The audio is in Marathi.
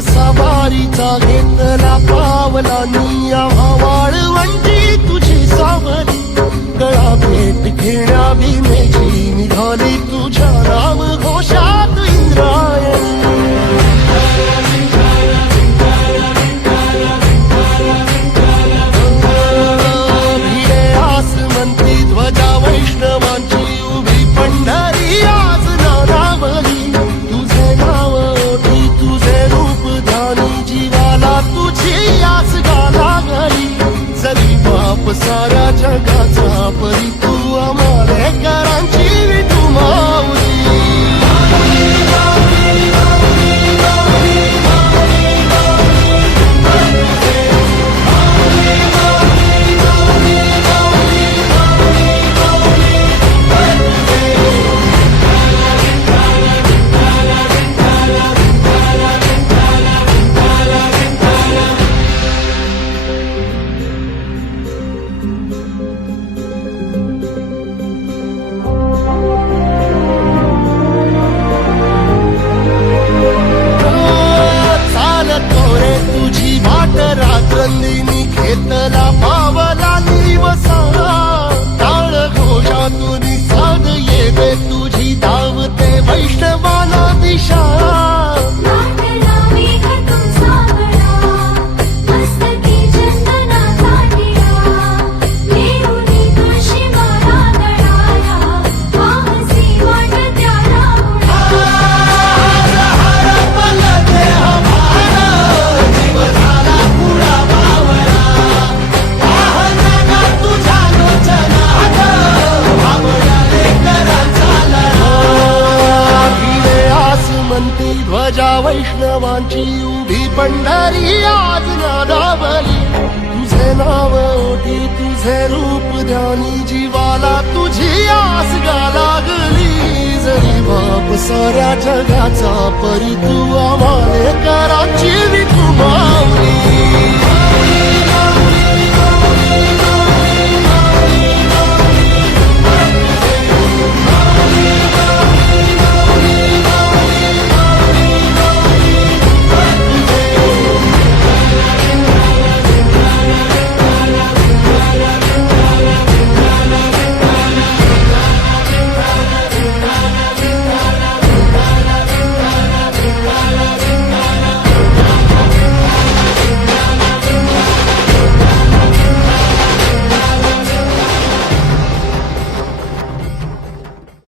सवारीचा घेतला पावलांनी आम्हा वाळवंटी तुझी सावली गळा भेट घेण्या भीमेची निघाली तुझ्या नाम घोषात इंद्रायणी भिडे आसमंती ध्वजा वैष्णवांची उभी पंढरी आज नानावली तुझे नाव ओठी तुझे रूप ध्यानी जीवाला तुझी आस गाला गली जरी बाप साऱ्या जगाचा परी तू आमालेकरांची विठू माऊली रात्रंदिनी घेतला पावला निवसा टाळ घोषातून साध येते तुझी धावते वैष्णवाला दिशा ध्वजा वैष्णवांची उभी पंढरी आज नादावली तुझे नाव ओठी तुझे रूप ध्यानी जीवाला तुझी आस गा लागली जरी बाप साऱ्या जगाचा परी तू आम्हालेकरांची विठू